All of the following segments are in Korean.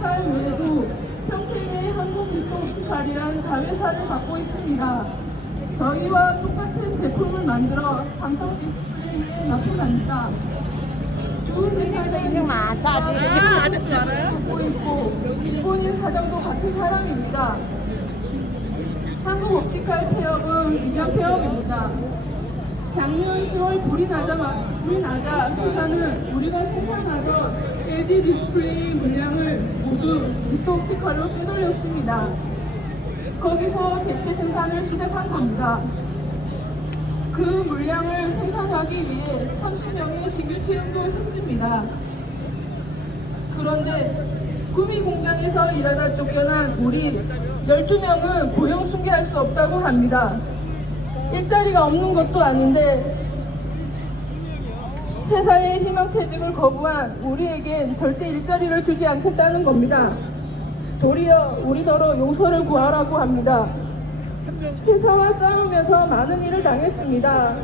옵티칼 외에도 평택의 한국미토옵티칼이라는 자회사를 갖고 있습니다. 저희와 똑같은 제품을 만들어 삼성 디스플레이에 납품합니다. 두 회사는 아직도 알아요? 갖고 있고 일본인 사장도 같은 사람입니다. 한국옵티칼 폐업은 위장 폐업입니다. 작년 10월 불이 나자 회사는 우리가 생산하던 LG 디스플레이 물량을 모두 미토옵티칼로 떼돌렸습니다. 거기서 대체 생산을 시작한 겁니다. 그 물량을 생산하기 위해 30명의 신규 채용도 했습니다. 그런데 구미 공장에서 일하다 쫓겨난 우리 12명은 고용 승계할 수 없다고 합니다. 일자리가 없는 것도 아닌데 회사의 희망퇴직을 거부한 우리에겐 절대 일자리를 주지 않겠다는 겁니다. 도리어 우리더러 용서를 구하라고 합니다. 회사와 싸우면서 많은 일을 당했습니다.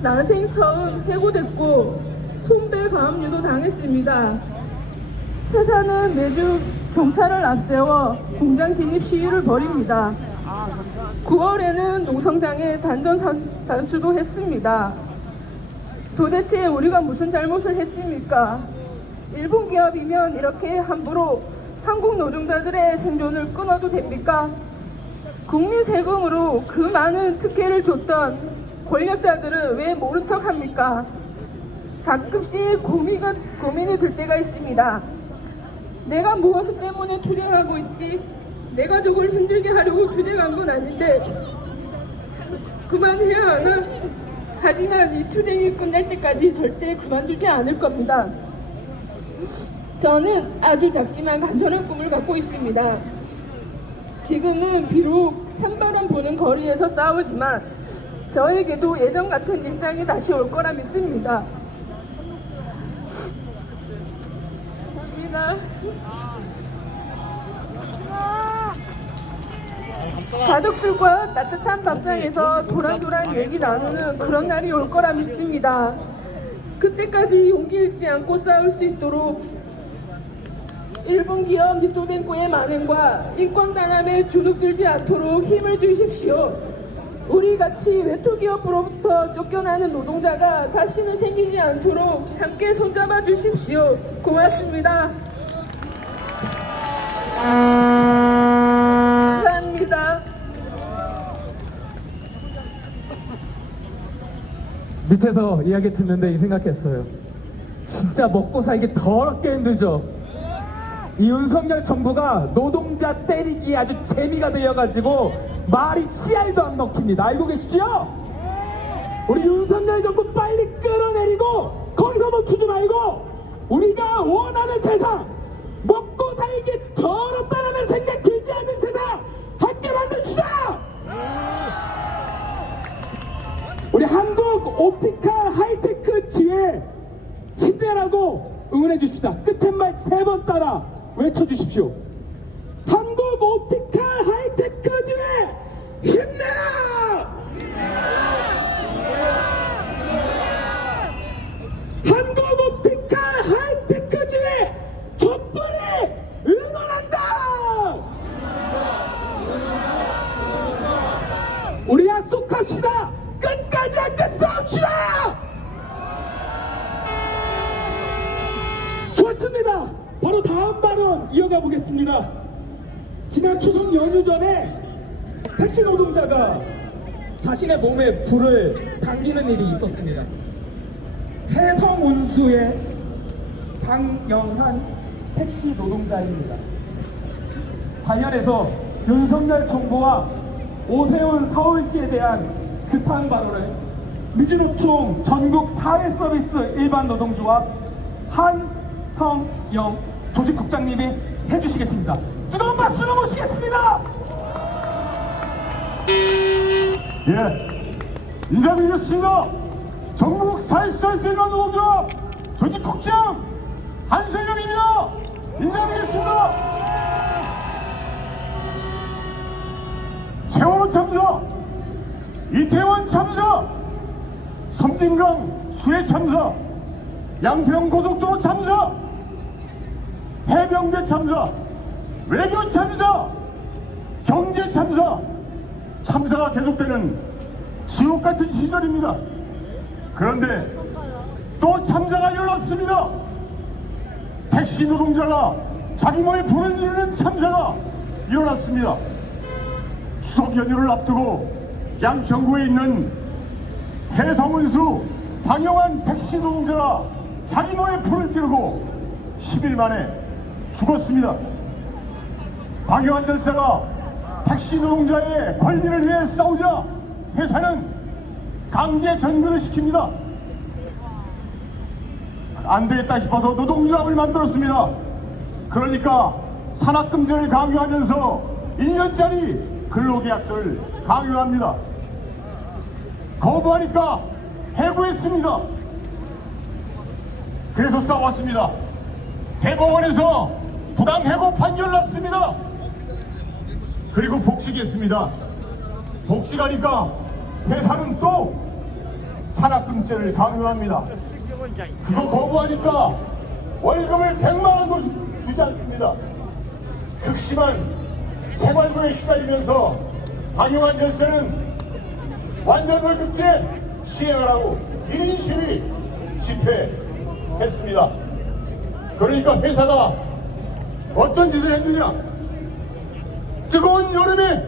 난생 처음 해고됐고 손배가압류도 당했습니다. 회사는 매주 경찰을 앞세워 공장 진입 시위를 벌입니다. 9월에는 농성장에 단수도 했습니다. 도대체 우리가 무슨 잘못을 했습니까? 일본 기업이면 이렇게 함부로 한국 노동자들의 생존을 끊어도 됩니까? 국민 세금으로 그 많은 특혜를 줬던 권력자들은 왜 모른 척 합니까? 가끔씩 고민이 들 때가 있습니다. 내가 무엇 때문에 투쟁하고 있지? 내 가족을 힘들게 하려고 투쟁한 건 아닌데 그만해야 하나? 하지만 이 투쟁이 끝날 때까지 절대 그만두지 않을 겁니다. 저는 아주 작지만 간절한 꿈을 갖고 있습니다. 지금은 비록 찬바람 부는 거리에서 싸우지만 저에게도 예전 같은 일상이 다시 올 거라 믿습니다. 감사합니다. 가족들과 따뜻한 밥상에서 도란도란 얘기 나누는 그런 날이 올 거라 믿습니다. 그때까지 용기 잃지 않고 싸울 수 있도록 일본 기업 니토덴코의 만행과 인권 단합에 주눅들지 않도록 힘을 주십시오. 우리같이 외투기업으로부터 쫓겨나는 노동자가 다시는 생기지 않도록 함께 손잡아 주십시오. 고맙습니다. 감사합니다. 밑에서 이야기 듣는데 이 생각했어요. 진짜 먹고 살기 더럽게 힘들죠. 이 윤석열 정부가 노동자 때리기에 아주 재미가 들려가지고 말이 씨알도 안 먹힙니다. 알고 계시죠? 우리 윤석열 정부 빨리 끌어내리고 거기서 멈추지 말고 우리가 원하는 세상, 먹고 살기 더럽다라는 생각 들지 않는 세상 함께 만듭시다. 우리 한국 옵티칼 하이테크 지회 힘내라고 응원해 주십시다. 끝에 말 3번 따라 외쳐주십시오. 한국 옵티칼 하이테크 지회 힘내라! 한국 옵티칼 하이테크 지회 촛불이 응원한다! 우리 약속합시다. 끝까지 함께 싸웁시다. 좋습니다. 바로 다음 발언 이어가 보겠습니다. 지난 추석 연휴 전에 택시 노동자가 자신의 몸에 불을 당기는 일이 있었습니다. 해성운수의 방영한 택시 노동자입니다. 관련해서 윤석열 정부와 오세훈 서울시에 대한 급한 발언을 민주노총 전국 사회서비스 일반노동조합 한성영 조직국장님이 해주시겠습니다. 뜨거운 박수로 모시겠습니다. 예, 인사드리겠습니다. 전국 사회서비스 일반노동조합 조직국장 한성영입니다. 인사드리겠습니다. 세월호 참사, 이태원 참사, 섬진강 수해 참사, 양평 고속도로 참사, 해병 해병대 참사, 외교 참사, 경제 참사, 참사가 계속되는 지옥 같은 시절입니다. 그런데 또 참사가 일어났습니다. 택시 노동자가 자기 몸에 불을 지르는 참사가 일어났습니다. 추석 연휴를 앞두고 양천구에 있는 해성운수 방영환 택시 노동자가 자기 몸에 불을 지르고 10일 만에 죽었습니다. 방영환 열사가 택시 노동자의 권리를 위해 싸우자 회사는 강제 전근을 시킵니다. 안 되겠다 싶어서 노동조합을 만들었습니다. 그러니까 산학금제를 강요하면서 1년짜리 근로계약서를 강요합니다. 거부하니까 해고했습니다. 그래서 싸웠습니다. 대법원에서 부당해고 판결 났습니다. 그리고 복직했습니다. 복직하니까 회사는 또 산학금제를 강요합니다. 그거 거부하니까 월급을 100만 원도 주지 않습니다. 극심한 생활고에 휘달리면서 방영환 열사는 완전 월급제 시행하라고 1인 시위 집회했습니다. 그러니까 회사가 어떤 짓을 했느냐? 뜨거운 여름에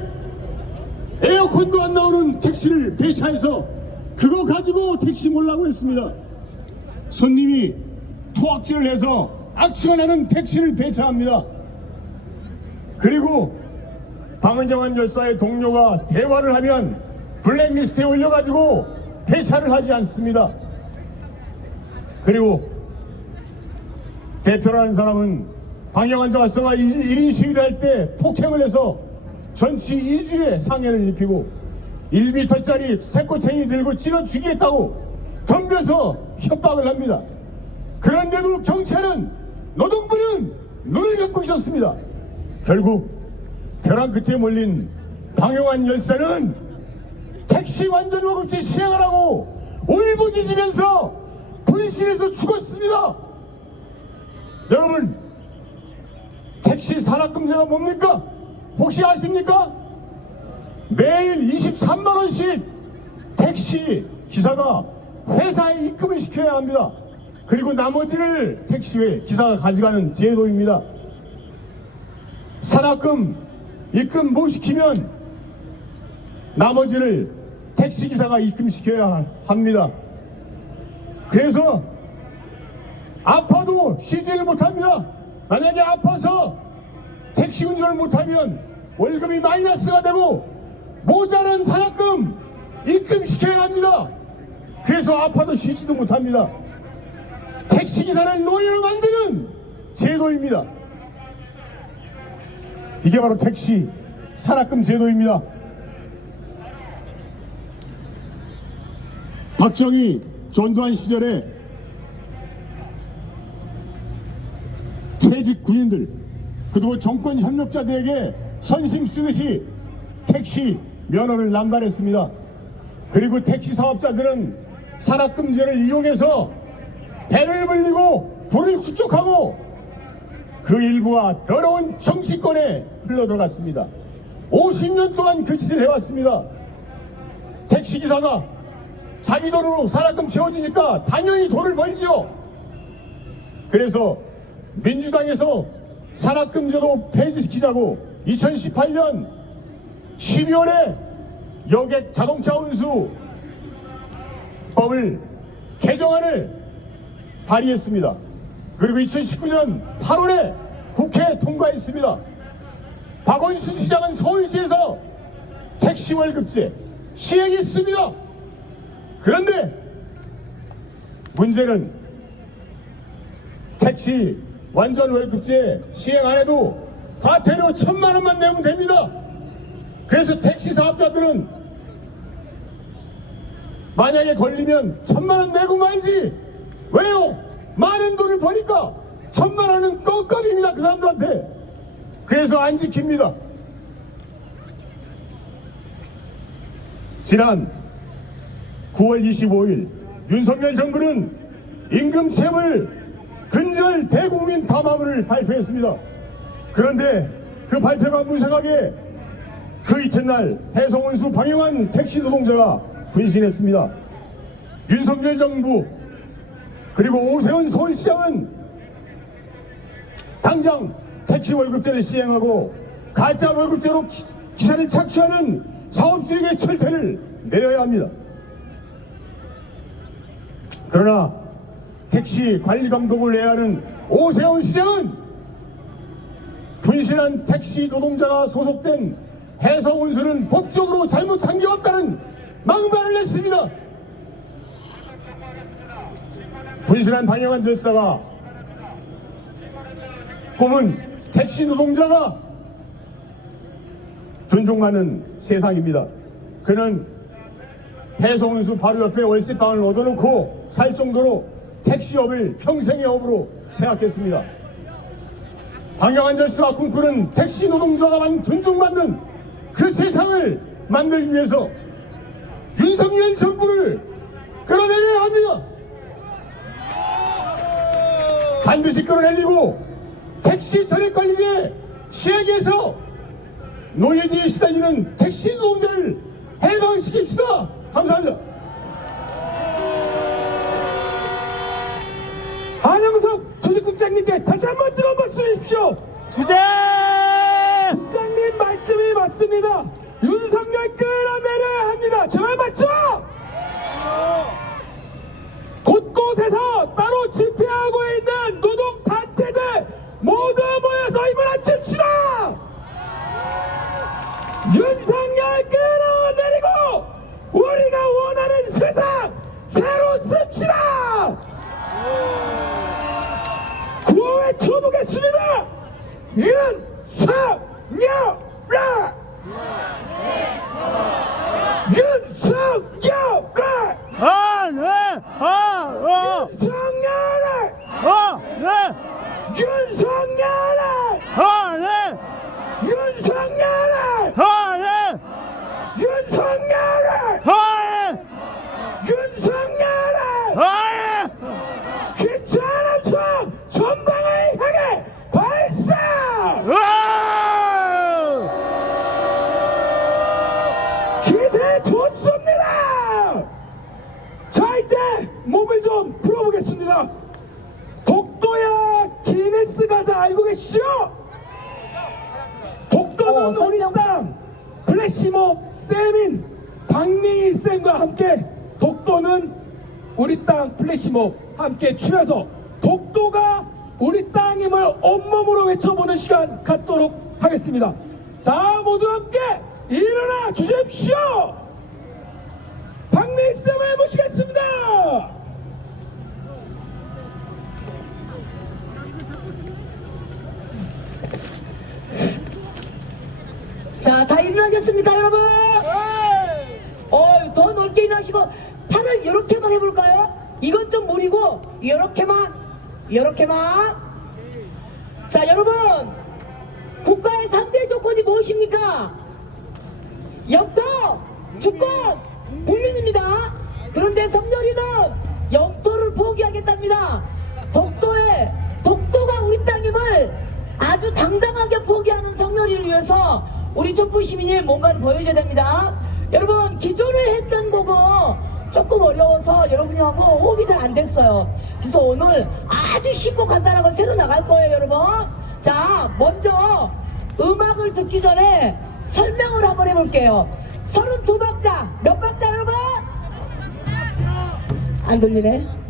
에어컨도 안 나오는 택시를 배차해서 그거 가지고 택시 몰라고 했습니다. 손님이 토악질을 해서 악취가 나는 택시를 배차합니다. 그리고 방은정환 열사의 동료가 대화를 하면 블랙리스트에 올려가지고 배차를 하지 않습니다. 그리고 대표라는 사람은 방영환 열사가 1인 시위를 할 때 폭행을 해서 전치 2주의 상해를 입히고 1m짜리 새꼬챙이 들고 찔러 죽이겠다고 덤벼서 협박을 합니다. 그런데도 경찰은 노동부는 눈을 감고 있었습니다. 결국 벼랑 끝에 몰린 방영환 열사는 택시 완전 월급제 시행하라고 울부짖으면서 분실해서 죽었습니다. 여러분, 택시 산학금제가 뭡니까? 혹시 아십니까? 매일 23만 원씩 택시 기사가 회사에 입금을 시켜야 합니다. 그리고 나머지를 택시회 기사가 가져가는 제도입니다. 산학금 입금 못 시키면 나머지를 택시기사가 입금시켜야 합니다. 그래서 아파도 쉬지를 못합니다. 만약에 아파서 택시 운전을 못하면 월급이 마이너스가 되고 모자란 산학금 입금시켜야 합니다. 그래서 아파도 쉬지도 못합니다. 택시기사를 노예로 만드는 제도입니다. 이게 바로 택시 산학금 제도입니다. 박정희 전두환 시절에 퇴직 군인들 그리고 정권 협력자들에게 선심 쓰듯이 택시 면허를 남발했습니다. 그리고 택시 사업자들은 산학금제를 이용해서 배를 불리고 불을 축적하고 그 일부가 더러운 정치권에 흘러들어갔습니다. 50년 동안 그 짓을 해왔습니다. 택시기사가 자기 돈으로 산학금 채워지니까 당연히 돈을 벌지요. 그래서 민주당에서 산학금제도 폐지시키자고 2018년 12월에 여객 자동차 운수 법을 개정안을 발의했습니다. 그리고 2019년 8월에 국회에 통과했습니다. 박원순 시장은 서울시에서 택시 월급제 시행했습니다. 그런데 문제는 택시 완전 월급제 시행 안 해도 과태료 1,000만 원만 내면 됩니다. 그래서 택시 사업자들은 만약에 걸리면 1,000만 원 내고 말지. 왜요? 많은 돈을 버니까 1,000만 원은 껌껌입니다. 그 사람들한테. 그래서 안 지킵니다. 지난 9월 25일 윤석열 정부는 임금체불 근절 대국민 담화문을 발표했습니다. 그런데 그 발표가 무색하게 그 이튿날 해성원수 방영한 택시 노동자가 분신했습니다. 윤석열 정부 그리고 오세훈 서울시장은 당장 택시 월급제를 시행하고 가짜 월급제로 기사를 착취하는 사업주에게 철퇴를 내려야 합니다. 그러나 택시 관리 감독을 해야 하는 오세훈 시장은 분신한 택시 노동자가 소속된 해성운수는 법적으로 잘못한 게 없다는 막말을 냈습니다. 분신한 방영한 절사가 꿈은 택시 노동자가 존중받는 세상입니다. 그는 해성운수 바로 옆에 월세방을 얻어놓고 살 정도로 택시업을 평생의 업으로 생각했습니다. 방영한 절사가 꿈꾸는 택시 노동자가 존중받는 그 세상을 만들기 위해서 윤석열 정부를 끌어내려야 합니다. 반드시 끌어내리고 택시 전액관리제 시행해서 노예제에 시달리는 택시 노동자를 해방시킵시다. 감사합니다. 한영석 조직국장님께 다시 한번 들어봐 주십시오. 투쟁! 국장님 말씀이 맞습니다. 윤석열 끌어내려야 합니다. 제 말 맞죠? 곳곳에서 따로 집회하고 있는 노동단체들 모두 모여서 힘을 합칩시다. 윤석열 끌어내리고 우리가 원하는 세상 새로 씁시다. 구호에 쳐보겠습니다. 윤석열! 윤석열! 귀찮아서 전방을 향해 발사! 기세 좋습니다. 자, 이제 몸을 좀 풀어보겠습니다. 독도야 기네스 가자 알고 계시죠? 독도는 우리 땅 플래시몹 쌤인 박민희 쌤과 함께 독도는 우리 땅 플래시몹 함께 추면서 독도가 우리 땅임을 온몸으로 외쳐보는 시간 갖도록 하겠습니다. 자, 모두 함께 일어나 주십시오. 박민희 쌤을 모시겠습니다. 자, 다 일어나셨습니까, 여러분? 더 넓게 일어나시고 팔을 이렇게만 해볼까요? 이건 좀 무리고 이렇게만. 자, 여러분, 국가의 3대 조건이 무엇입니까? 영토, 주권, 국민입니다. 그런데 성렬이는 영토를 포기하겠답니다. 독도가 우리 땅임을 아주 당당하게 포기하는 성렬이를 위해서 우리 촛불 시민이 뭔가를 보여줘야 됩니다. 여러분, 기존에 했던 거가 조금 어려워서 여러분이 하고 호흡이 잘 안 됐어요. 그래서 오늘 아주 쉽고 간단한 걸 새로 나갈 거예요, 여러분. 자, 먼저 음악을 듣기 전에 설명을 한번 해볼게요. 32박자, 몇 박자 여러분? 안 들리네.